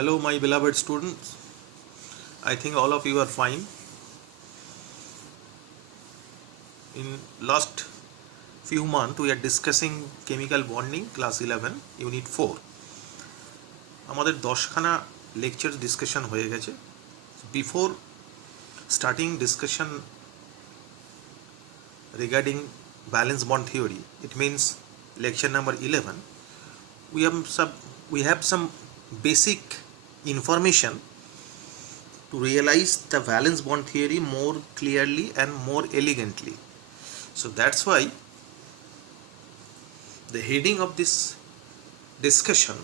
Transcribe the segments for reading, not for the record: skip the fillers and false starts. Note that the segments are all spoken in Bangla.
Hello, my beloved students. I think all of you are fine. In last few months, we are discussing chemical bonding, class 11, unit 4. আমাদের 10খানা lectures discussion হয়ে গেছে. Before starting discussion regarding valence bond theory, it means lecture number 11, we have some basic information to realize the valence bond theory more clearly and more elegantly. So that's why the heading of this discussion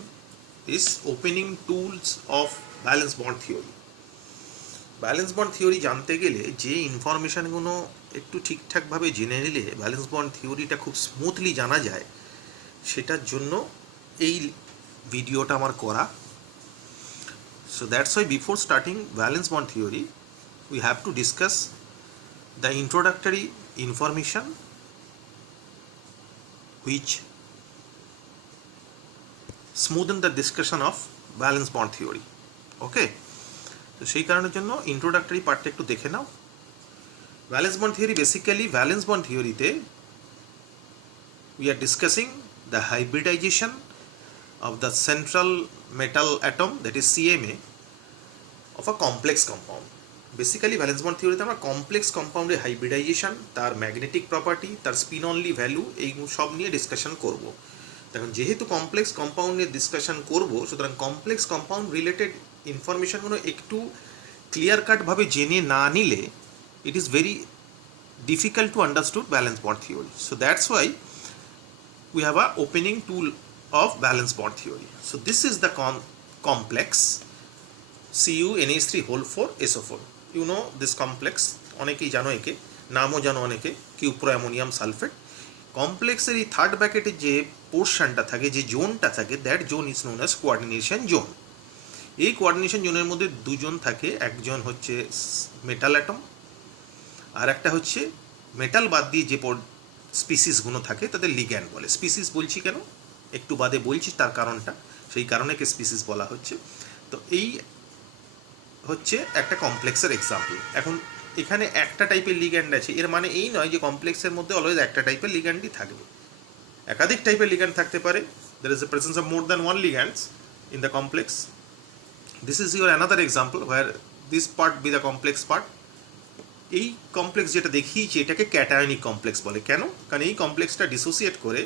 is opening tools of valence bond theory. Valence bond theory জানতে গেলে যে ইনফরমেশনগুলো একটু ঠিকঠাকভাবে জেনে নিলে ভ্যালেন্স বন্ড থিওরিটা খুব স্মুথলি জানা যায়, সেটার জন্য এই ভিডিওটা আমার করা. So that's why before starting valence bond theory, we have to discuss the introductory information which smoothen the discussion of valence bond theory. Okay? তো সেই কারণের জন্য introductory পার্টটা একটু দেখে নাও. Valence bond theory, basically valence bond theory-তে we are discussing the hybridization of the central metal atom, that is CMA, of a complex compound. Basically valence bond theory-তে আমরা complex compound-এর hybridization, তার ম্যাগনেটিক প্রপার্টি, তার স্পিন অনলি ভ্যালু, এইগুলো সব নিয়ে ডিসকাশন করব. এখন যেহেতু কমপ্লেক্স কম্পাউন্ড নিয়ে ডিসকাশন করব, সুতরাং কমপ্লেক্স কম্পাউন্ড রিলেটেড ইনফরমেশনগুলো একটু ক্লিয়ার কাটভাবে জেনে না নিলে it is very difficult to understand valence bond theory. So that's why we have a opening tool of valence bond theory. So this is the complex CuNH3 whole 4 SO4. You know this complex, অনেকেই জানো, একে নামও জানো অনেকে, কিউপ্রো অ্যামোনিয়াম সালফেট. কমপ্লেক্সের এই থার্ড ব্র্যাকেটে যে পোর্শনটা থাকে, যে জোনটা থাকে, that zone is known as coordination zone. এই কোঅর্ডিনেশন জোনের মধ্যে দুজন থাকে, একজন হচ্ছে মেটাল অ্যাটম, আর একটা হচ্ছে মেটাল বাদ দিয়ে যে স্পিসিসগুলো থাকে তাদের লিগ্যান্ড বলে. স্পিসিস বলছি কেন একটু বাদে বলছি, তার কারণটা, সেই কারণে কে স্পিসিস বলা হচ্ছে. তো এই হচ্ছে একটা কমপ্লেক্সের এক্সাম্পল. এখন এখানে একটা টাইপের লিগ্যান্ড আছে, এর মানে এই নয় যে কমপ্লেক্সের মধ্যে অলওয়েজ একটা টাইপের লিগ্যান্ডই থাকবে. একাধিক টাইপের লিগ্যান্ড থাকতে পারে. there is a presence of more than one ligands in the complex. This is your another example where this part be the complex part. এই কমপ্লেক্স যেটা দেখিয়েছি এটাকে ক্যাটায়নিক কমপ্লেক্স বলে. কেন? কারণ এই কমপ্লেক্সটা ডিসোসিয়েট করে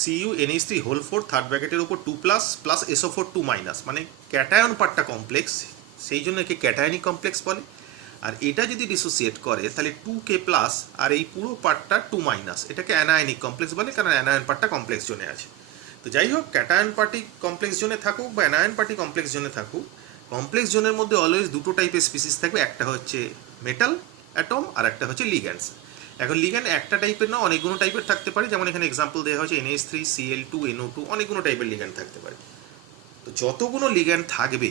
CuNH3 হোল 4 থার্ড ব্র্যাকেটের উপর 2 প্লাস প্লাস SO4 2 মাইনাস, মানে ক্যাটায়ন পার্টটা কমপ্লেক্স, সেই জন্য একে ক্যাটায়নিক কমপ্লেক্স বলে. আর এটা যদি ডিসোসিয়েট করে তাহলে 2K প্লাস আর এই পুরো পার্টটা 2 মাইনাস, এটাকে অ্যানায়নিক কমপ্লেক্স বলে, কারণ অ্যানায়ন পার্টটা কমপ্লেক্স জোনে আছে. তো যাই হোক, ক্যাটায়ন পার্টি কমপ্লেক্স জোনে থাকুক বা অ্যানায়ন পার্টি কমপ্লেক্স জোনে থাকুক, কমপ্লেক্স জোনের মধ্যে অলওয়েজ দুটো টাইপের স্পিসিস থাকবে, একটা হচ্ছে মেটাল অ্যাটম আর একটা হচ্ছে লিগ্যান্ডস. এখন লিগ্যান্ড একটা টাইপের না, অনেকগুলো টাইপের থাকতে পারে. যেমন এখানে এক্সাম্পল দেওয়া হয়েছে NH3 Cl2 NO2, অনেকগুলো টাইপের লিগ্যান্ড থাকতে পারে. তো যতগুলো লিগ্যান্ড থাকবে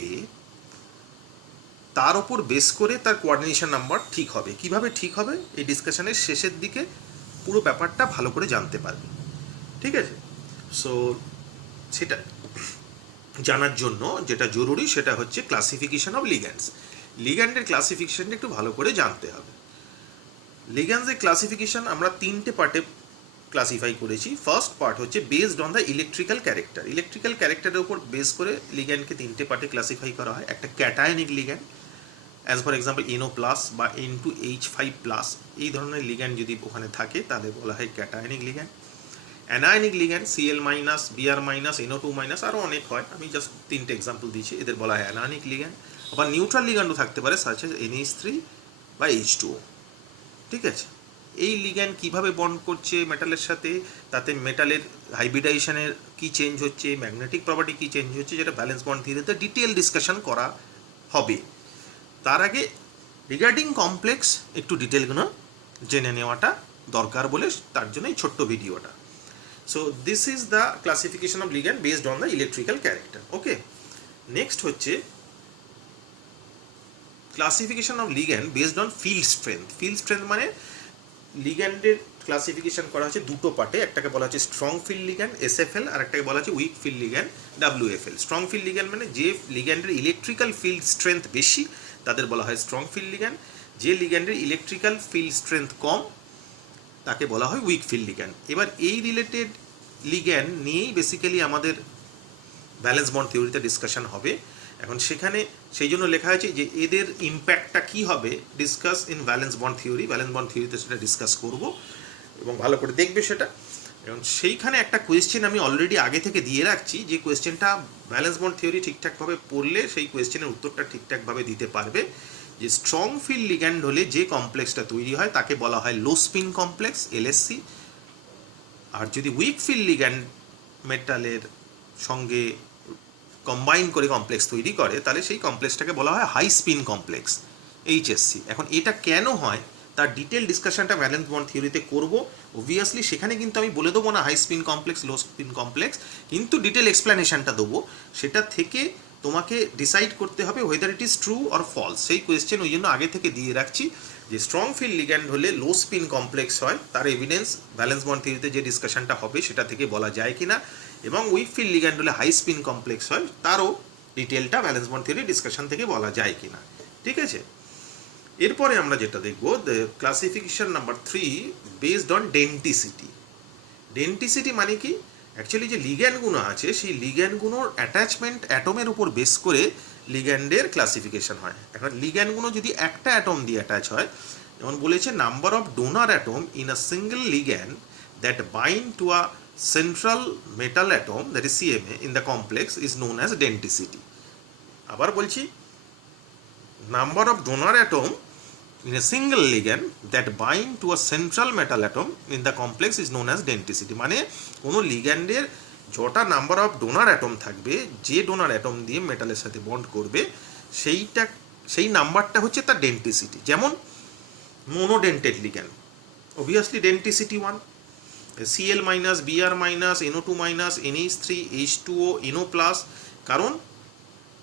তার উপর বেস করে তার কোঅর্ডিনেশন নাম্বার ঠিক হবে. কিভাবে ঠিক হবে এই ডিসকাশনের শেষের দিকে পুরো ব্যাপারটা ভালো করে জানতে পারবে. ঠিক আছে? সো সেটা জানার জন্য যেটা জরুরি সেটা হচ্ছে ক্লাসিফিকেশন অফ লিগ্যান্ডস. লিগ্যান্ডের ক্লাসিফিকেশনটা একটু ভালো করে জানতে হবে. লিগ্যান্ডসের ক্লাসিফিকেশন আমরা তিনটে পার্টে ক্লাসিফাই করেছি. ফার্স্ট পার্ট হচ্ছে based on the electrical character. Electrical ক্যারেক্টারের উপর বেস করে লিগ্যান্ডকে তিনটে পার্টে ক্লাসিফাই করা হয়. একটা cationic ligand, as for example NO plus বা N2H5 প্লাস, এই ধরনের লিগ্যান্ড যদি ওখানে থাকে তাহলে বলা হয় cationic ligand. Anionic ligand Cl minus, Br minus, NO2 minus, আরও অনেক হয়, আমি জাস্ট তিনটে এক্সাম্পল দিচ্ছি, এদের বলা হয় অ্যানায়নিক লিগ্যান্ড. আবার নিউট্রাল লিগ্যান্ডও থাকতে পারে, সাচ এজ NH3 বা H2O. ঠিক আছে? এই লিগ্যান্ড কীভাবে বন্ড করছে মেটালের সাথে, তাতে মেটালের হাইব্রিডাইজেশনের কী চেঞ্জ হচ্ছে, ম্যাগনেটিক প্রপার্টি কী চেঞ্জ হচ্ছে, যেটা ভ্যালেন্স বন্ড থিওরিতে ডিটেল ডিসকাশন করা হবে. তার আগে রিগার্ডিং কমপ্লেক্স একটু ডিটেলগুলো জেনে নেওয়াটা দরকার বলে তার জন্য এই ছোট্ট ভিডিওটা. So this is the classification of ligand based on the electrical character. Okay. Next হচ্ছে classification of ligand based on field strength. Field strength মানে লিগ্যান্ডের ক্লাসিফিকেশন করা হচ্ছে দুটো পার্টে, একটাকে বলা হচ্ছে স্ট্রং ফিল্ড লিগ্যান্ড SFL আর একটাকে বলা হচ্ছে week field ligand WFL। Strong field ligand মানে যে লিগ্যান্ডের ইলেকট্রিক্যাল ফিল্ড স্ট্রেংথ বেশি তাদের বলা হয় স্ট্রং ফিল্ড লিগ্যান্ড, যে লিগ্যান্ডের ইলেকট্রিক্যাল ফিল্ড স্ট্রেংথ কম তাকে বলা হয় উইক ফিল্ড লিগ্যান্ড। এবার এই রিলেটেড লিগ্যান্ড নিয়েই বেসিক্যালি আমাদের ব্যালেন্স বন্ড থিওরিতে ডিসকাশন হবে। এখন সেখানে সেই জন্য লেখা হয়েছে যে এদের ইম্প্যাক্টটা কী হবে, discuss in balance bond theory. Balance bond থিওরিতে সেটা ডিসকাস করব এবং ভালো করে দেখবে সেটা। এবং সেইখানে একটা কোয়েশ্চেন আমি অলরেডি আগে থেকে দিয়ে রাখছি, যে কোয়েশ্চেনটা ব্যালেন্স বন্ড থিওরি ঠিকঠাকভাবে পড়লে সেই কোয়েশ্চেনের উত্তরটা ঠিকঠাকভাবে দিতে পারবে। যে স্ট্রং ফিল্ড লিগ্যান্ড হলে যে কমপ্লেক্সটা তৈরি হয় তাকে বলা হয় লো স্পিন কমপ্লেক্স LSC, আর যদি উইক ফিল্ড লিগ্যান্ড মেটালের সঙ্গে কম্বাইন করে কমপ্লেক্স তৈরি করে তাহলে সেই কমপ্লেক্সটাকে বলা হয় হাই স্পিন কমপ্লেক্স HSC। এখন এটা কেন হয় তার ডিটেল ডিসকাশনটা ব্যালেন্স বন্ড থিওরিতে করব। অবভিয়াসলি সেখানে কিন্তু আমি বলে দেবো না high spin complex low spin complex, কিন্তু ডিটেল এক্সপ্লেনেশনটা দেবো। সেটা থেকে তোমাকে ডিসাইড করতে হবে whether it is true or false. সেই কোয়েশ্চেন ওই জন্য আগে থেকে দিয়ে রাখছি যে স্ট্রং ফিল্ড লিগ্যান্ড হলে লো স্পিন কমপ্লেক্স হয়, তার এভিডেন্স ব্যালেন্স বন্ড থিওরিতে যে ডিসকাশনটা হবে সেটা থেকে বলা যায় কিনা, এবং উইক ফিল্ড লিগ্যান্ড হলে হাই স্পিন কমপ্লেক্স হয় তারও ডিটেলটা ব্যালেন্স বন্ড থিওরি ডিসকাশন থেকে বলা যায় কিনা। ঠিক আছে, এরপরে আমরা যেটা দেখব ক্লাসিফিকেশন নাম্বার 3 বেসড অন ডেন্টিসিটি। ডেন্টিসিটি মানে কি, অ্যাকচুয়ালি যে লিগ্যান্ডগুলো আছে সেই লিগ্যান্ডগুলোর অ্যাটাচমেন্ট অ্যাটমের উপর বেস করে লিগ্যান্ডের ক্লাসিফিকেশন হয়। এখন লিগ্যান্ডগুলো যদি একটা অ্যাটম দিয়ে অ্যাটাচ হয়, যেমন বলেছে number of donor atom in a single ligand that bind to a central metal atom that is CMA in the complex is known as denticity. আবার বলছি, number of donor atom in a single ligand that bind to a central metal atom in the complex is known as denticity। মানে কোনো লিগ্যান্ডের যটা নাম্বার অফ ডোনার অ্যাটম থাকবে, যে ডোনার অ্যাটম দিয়ে মেটালের সাথে বন্ড করবে সেই নাম্বারটা হচ্ছে তার ডেন্টিসিটি। যেমন monodentate ligand, obviously denticity 1, Cl minus Br minus NO2 minus NH3 H2O NO plus. কারণ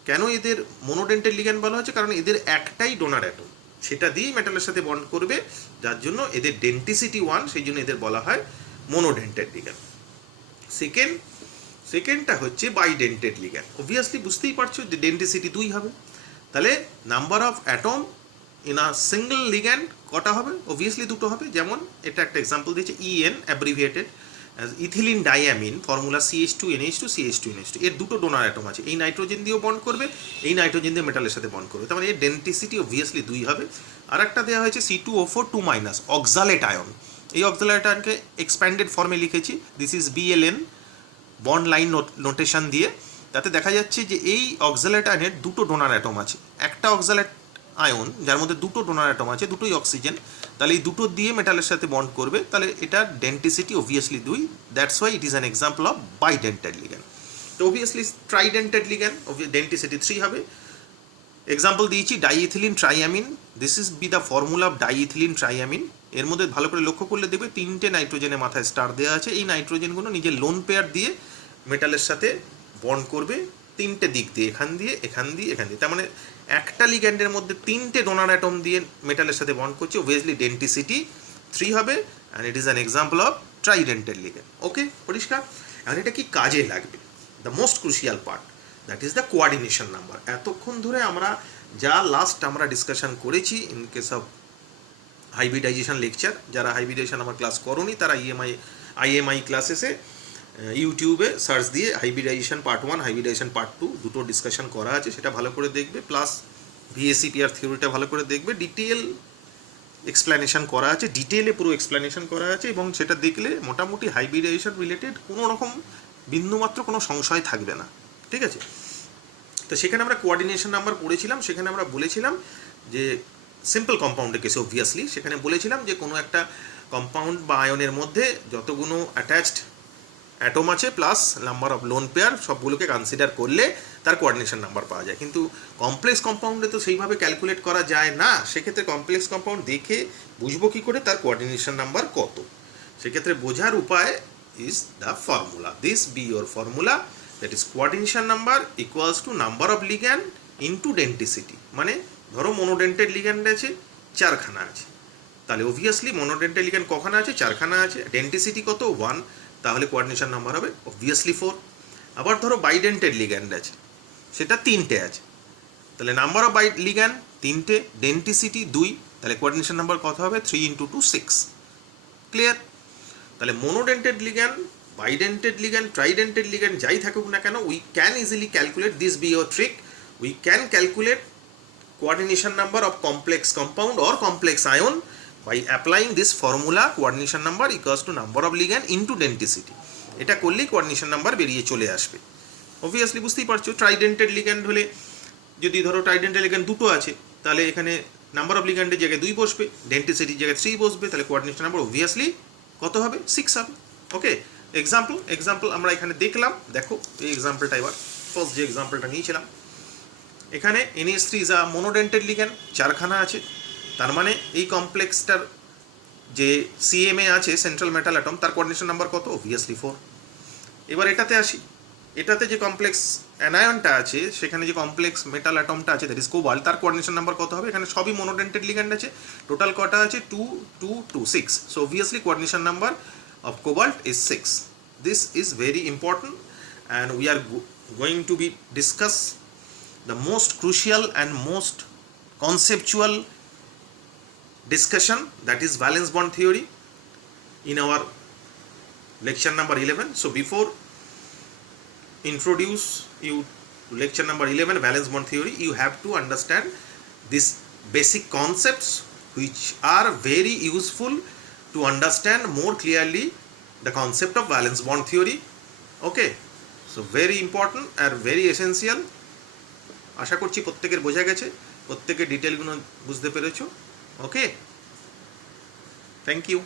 কেন এদের মোনোডেন্টেড লিগ্যান্ড বলা হচ্ছে, কারণ এদের একটাই ডোনার অ্যাটম, সেটা দিয়েই মেটালের সাথে বন্ড করবে, যার জন্য এদের ডেন্টিসিটি 1, সেই জন্য এদের বলা হয় মোনোডেন্টেড লিগ্যান্ড। সেকেন্ডটা হচ্ছে বাইডেন্টেড লিগ্যান্ড। অবভিয়াসলি বুঝতেই পারছো যে ডেন্টিসিটি 2 হবে, তাহলে number of atom in a single ligand কটা হবে, অবভিয়াসলি দুটো হবে। যেমন এটা একটা এক্সাম্পল দিয়েছে EN abbreviated ethylene diamine, formula CH2NH2 CH2NH2, এর দুটো ডোনার অ্যাটম আছে, এই নাইট্রোজেন দিয়েও বন্ড করবে, এই নাইট্রোজেন দিয়ে মেটালের সাথে বন্ড করবে, তার মানে এর ডেন্টিসিটি অবভিয়াসলি 2 হবে। আর একটা দেওয়া হয়েছে C2O4 2- অক্সালেট আয়ন। এই অক্সালেট আয়নকে এক্সপ্যান্ডেড ফর্মে লিখেছি, this is BLN bond line notation দিয়ে। তাতে দেখা যাচ্ছে যে এই অক্সালেট আয়নের দুটো ডোনার অ্যাটম আছে, একটা অক্সালেট আয়ন যার মধ্যে দুটো ডোনার অ্যাটম আছে, দুটোই অক্সিজেন, তাহলে এই দুটো দিয়ে মেটালের সাথে বন্ড করবে, তাহলে এটার denticity obviously 2, that's why it is an example of bidentate ligand. তো অবভিয়াসলি ট্রাইডেন্টেড লিগ্যান্ড ডেন্টিসিটি 3 হবে। এক্সাম্পল দিয়েছি diethylene triamine, this is be the formula of diethylene triamine. এর মধ্যে ভালো করে লক্ষ্য করলে দেখবে 3টে নাইট্রোজেনের মাথায় স্টার দেওয়া আছে, এই নাইট্রোজেনগুলো নিজের লোন পেয়ার দিয়ে মেটালের সাথে বন্ড করবে 3টে দিক দিয়ে, এখান দিয়ে এখান দিয়ে এখান দিয়ে, তার মানে একটা লিগ্যান্ডের মধ্যে 3টে ডোনার অ্যাটম দিয়ে মেটালের সাথে বন্ড করছে, অবভিয়াসলি ডেন্টিসিটি 3 হবে, and it is an example of tridentate ligand. Okay, পরিষ্কার। আর এটা কি কাজে লাগবে, the most crucial part, that is the coordination number. এতক্ষণ ধরে আমরা যা লাস্ট আমরা ডিসকাশন করেছি in case of hybridization lecture, যারা হাইব্রিডাইজেশন আমার ক্লাস করোনি তারা IMI ক্লাসেসে ইউটিউবে সার্চ দিয়ে হাইব্রিডাইজেশন পার্ট 1 হাইব্রিডাইজেশন পার্ট 2 দুটো ডিসকাশন করা আছে, সেটা ভালো করে দেখবে, প্লাস VSEPR থিওরিটা ভালো করে দেখবে, ডিটেল এক্সপ্লেনেশন করা আছে, ডিটেলে পুরো এক্সপ্লেনেশন করা আছে, এবং সেটা দেখলে মোটামুটি হাইব্রিডাইজেশন রিলেটেড কোনো রকম বিন্দুমাত্র কোনো সংশয় থাকবে না। ঠিক আছে, তো সেখানে আমরা কোয়ার্ডিনেশন নাম্বার পড়েছিলাম, সেখানে আমরা বলেছিলাম যে সিম্পল কম্পাউন্ডের কেসে অবভিয়াসলি সেখানে বলেছিলাম যে কোনো একটা কম্পাউন্ড বা আয়নের মধ্যে যতগুলো অ্যাটাচড অ্যাটম আছে plus number of lone pair সবগুলোকে কনসিডার করলে তার কোয়ার্ডিনেশন নাম্বার পাওয়া যায়। কিন্তু কমপ্লেক্স কম্পাউন্ডে তো সেইভাবে ক্যালকুলেট করা যায় না, সেক্ষেত্রে কমপ্লেক্স কম্পাউন্ড দেখে বুঝবো কী করে তার কোয়ার্ডিনেশন নাম্বার কত, সেক্ষেত্রে বোঝার উপায় is the formula, this be your formula, that is coordination number equals to number of ligand into denticity. মানে ধরো মোনোডেন্টেড লিগ্যান্ড আছে 4খানা আছে, তাহলে অবভিয়াসলি মনোডেন্টাল লিগ্যান্ড কখানা আছে, 4খানা আছে, ডেন্টিসিটি কত 1, তাহলে কোঅর্ডিনেশন নাম্বার হবে অবভিয়াসলি 4। আবার ধরো বাইডেন্টেড লিগ্যান্ড আছে, সেটা 3টে আছে, তাহলে নাম্বার অফ লিগ্যান্ড 3টে, ডেন্টিসিটি 2, তাহলে কোঅর্ডিনেশন নাম্বার কত হবে 3 × 2 6। ক্লিয়ার? তাহলে মনোডেন্টেড লিগ্যান্ড, বাইডেন্টেড লিগ্যান্ড, ট্রাইডেন্টেড লিগ্যান্ড যাই থাকুক না কেন, we can easily calculate, this be your trick, we can calculate coordination number of complex compound or complex ion by applying this formula, coordination number equals to number of ligand into denticity। এটা করলেই coordination number বেরিয়ে চলে আসবে। অবভিয়াসলি বুঝতেই পারছো, ট্রাইডেন্টেড লিগ্যান্ড হলে, যদি ধরো ট্রাইডেন্টেড লিগ্যান্ড দুটো আছে, তাহলে এখানে নাম্বার অফ লিগ্যান্ডের জায়গায় 2 বসবে, ডেন্টিসিটির জায়গায় 3 বসবে, তাহলে কোঅর্ডিনেশন নাম্বার অবভিয়াসলি কত হবে 6 হবে। ওকে, এক্সাম্পল আমরা এখানে দেখলাম, দেখো এই এক্সাম্পলটা এবার, ফার্স্ট যে এক্সাম্পলটা নিয়েছিলাম, এখানে NH3 ইজ আ মনোডেন্টেড লিগ্যান্ড, 4খানা আছে, তার মানে এই কমপ্লেক্সটার যে CMA আছে সেন্ট্রাল মেটাল অ্যাটম, তার কোঅর্ডিনেশন নাম্বার কত অবভিয়াসলি 4। এবার এটাতে আসি, এটাতে যে কমপ্লেক্স অ্যানায়নটা আছে, সেখানে যে কমপ্লেক্স মেটাল অ্যাটমটা আছে দ্যাট ইজ কোবাল্ট, তার কোঅর্ডিনেশন নাম্বার কত হবে, এখানে সবই মনোডেন্টেড লিগ্যান্ড আছে, টোটাল কটা আছে 2 2 2 6, so obviously coordination number of cobalt is 6। This is very important and we are going to be discuss the most crucial and most conceptual discussion, that is valence bond theory, in our lecture number 11. So before introduce you to lecture number 11, valence bond theory, you have to understand these basic concepts which are very useful to understand more clearly the concept of valence bond theory. Okay, so very important and very essential. আশা করছি প্রত্যেকের বোঝা গেছে, প্রত্যেকের ডিটেলগুলো বুঝতে পেরেছো। ওকে, থ্যাংক ইউ।